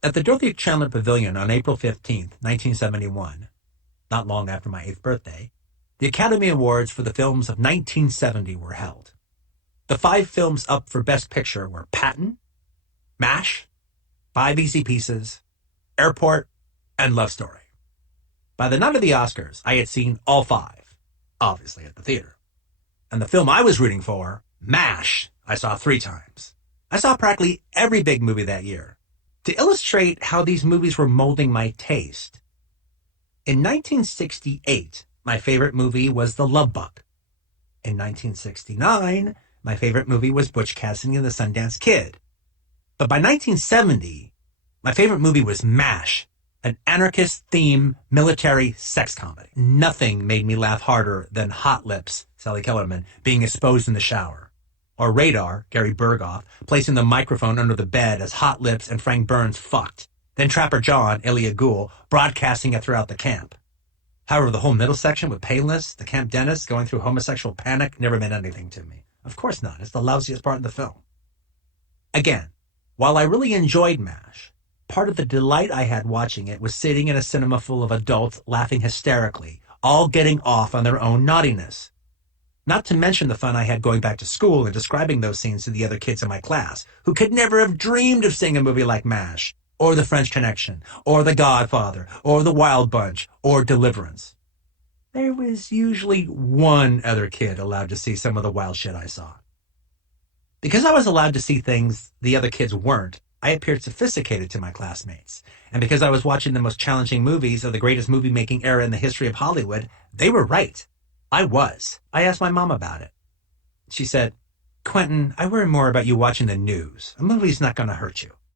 At the Dorothy Chandler Pavilion on April 15th, 1971, not long after my 8th birthday, the Academy Awards for the films of 1970 were held. The five films up for Best Picture were Patton, MASH, Five Easy Pieces, Airport, and Love Story. By the night of the Oscars, I had seen all five, obviously at the theater. And the film I was rooting for, MASH, I saw 3 times. I saw practically every big movie that year. To illustrate how these movies were molding my taste, in 1968, my favorite movie was The Love Bug. In 1969, my favorite movie was Butch Cassidy and the Sundance Kid. But by 1970, my favorite movie was MASH, an anarchist-themed military sex comedy. Nothing made me laugh harder than Hot Lips, Sally Kellerman, being exposed in the shower. Or Radar, Gary Berghoff, placing the microphone under the bed as Hot Lips and Frank Burns fucked. Then Trapper John, Elia Gould, broadcasting it throughout the camp. However, the whole middle section with Payless, the camp dentist going through homosexual panic never meant anything to me. Of course not. It's the lousiest part of the film. Again, while I really enjoyed MASH, part of the delight I had watching it was sitting in a cinema full of adults laughing hysterically, all getting off on their own naughtiness. Not to mention the fun I had going back to school and describing those scenes to the other kids in my class, who could never have dreamed of seeing a movie like MASH, or The French Connection, or The Godfather, or The Wild Bunch, or Deliverance. There was usually one other kid allowed to see some of the wild shit I saw. Because I was allowed to see things the other kids weren't, I appeared sophisticated to my classmates. And because I was watching the most challenging movies of the greatest movie-making era in the history of Hollywood, they were right. I was. I asked my mom about it. She said, "Quentin, I worry more about you watching the news. A movie's not going to hurt you."